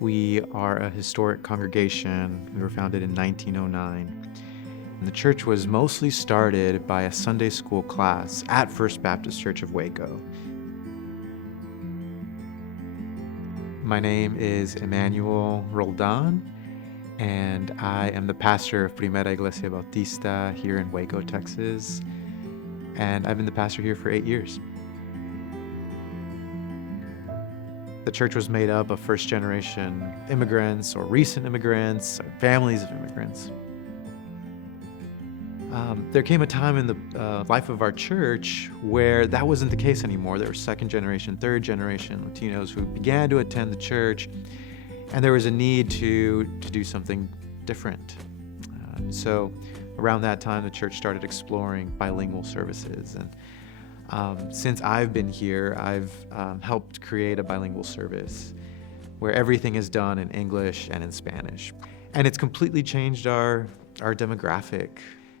We are a historic congregation. We were founded in 1909. And the church was mostly started by a Sunday school class at First Baptist Church of Waco. My name is Emmanuel Roldan, and I am the pastor of Primera Iglesias Bautista here in Waco, Texas. And I've been the pastor here for 8 years. The church was made up of first-generation immigrants or recent immigrants or families of immigrants. There came a time in the life of our church where that wasn't the case anymore. There were second-generation, third-generation Latinos who began to attend the church, and there was a need to do something different. So around that time, the church started exploring bilingual services. And since I've been here, I've helped create a bilingual service where everything is done in English and in Spanish. And it's completely changed our demographic.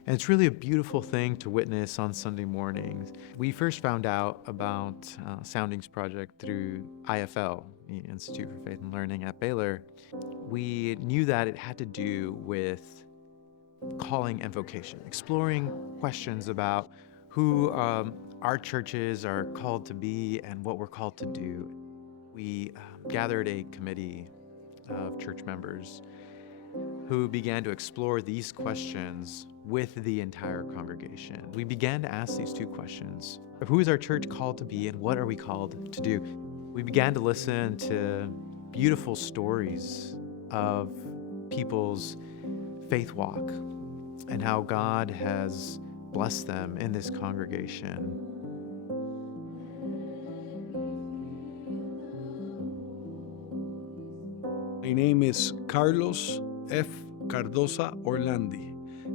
And it's really a beautiful thing to witness on Sunday mornings. We first found out about Soundings Project through IFL, the Institute for Faith and Learning at Baylor. We knew that it had to do with calling and vocation, exploring questions about who our churches are called to be and what we're called to do. We gathered a committee of church members who began to explore these questions with the entire congregation. We began to ask these two questions: who is our church called to be and what are we called to do? We began to listen to beautiful stories of people's faith walk and how God has blessed them in this congregation. My name is Carlos F. Cardoza Orlandi,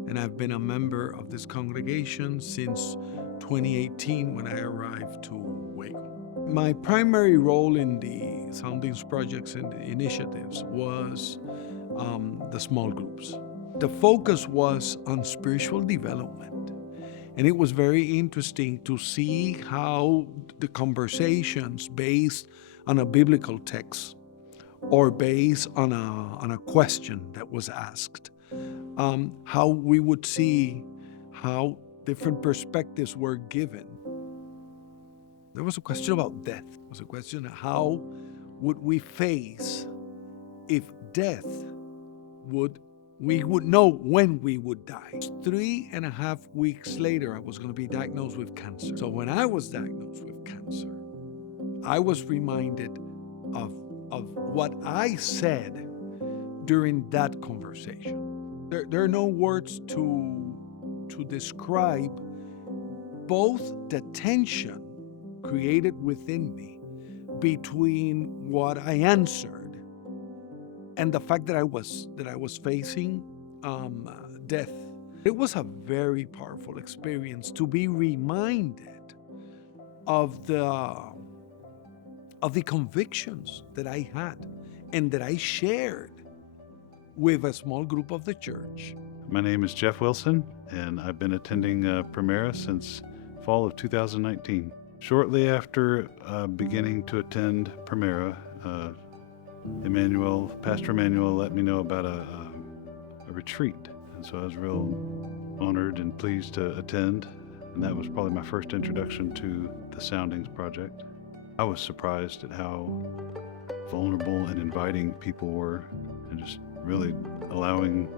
and I've been a member of this congregation since 2018 when I arrived to Waco. My primary role in the Soundings projects and the initiatives was the small groups. The focus was on spiritual development, and it was very interesting to see how the conversations based on a biblical text or based on a question that was asked, how we would see how different perspectives were given. There was a question about death. It was a question of how would we face if death we would know when we would die. 3.5 weeks later, I was going to be diagnosed with cancer. So when I was diagnosed with cancer, I was reminded of what I said during that conversation. There are no words to describe both the tension created within me between what I answered and the fact that I was facing death. It was a very powerful experience to be reminded of the convictions that I had and that I shared with a small group of the church. My name is Jeff Wilson, and I've been attending Primera since fall of 2019. Shortly after beginning to attend Primera, Pastor Emmanuel let me know about a retreat, and so I was real honored and pleased to attend, and that was probably my first introduction to the Soundings Project. I was surprised at how vulnerable and inviting people were, and just really allowing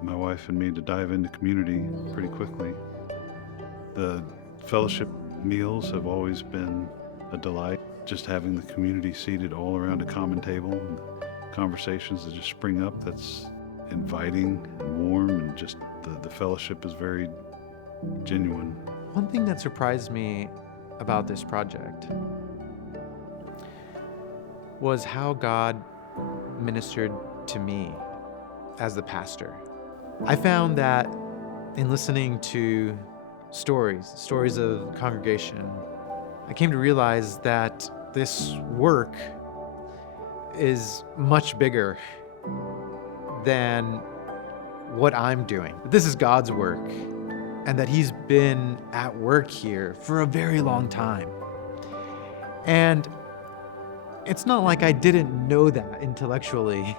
my wife and me to dive into community pretty quickly. The fellowship meals have always been a delight. Just having the community seated all around a common table and conversations that just spring up, that's inviting and warm, and just the fellowship is very genuine. One thing that surprised me about this project was how God ministered to me as the pastor. I found that in listening to stories of congregation, I came to realize that this work is much bigger than what I'm doing. This is God's work, and that He's been at work here for a very long time. And It's not like I didn't know that intellectually,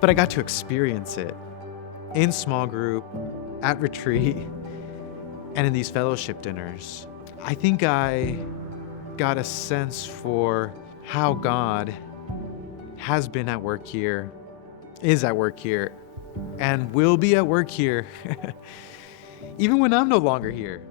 but I got to experience it in small group, at retreat, and in these fellowship dinners. I think I got a sense for how God has been at work here, is at work here, and will be at work here, even when I'm no longer here.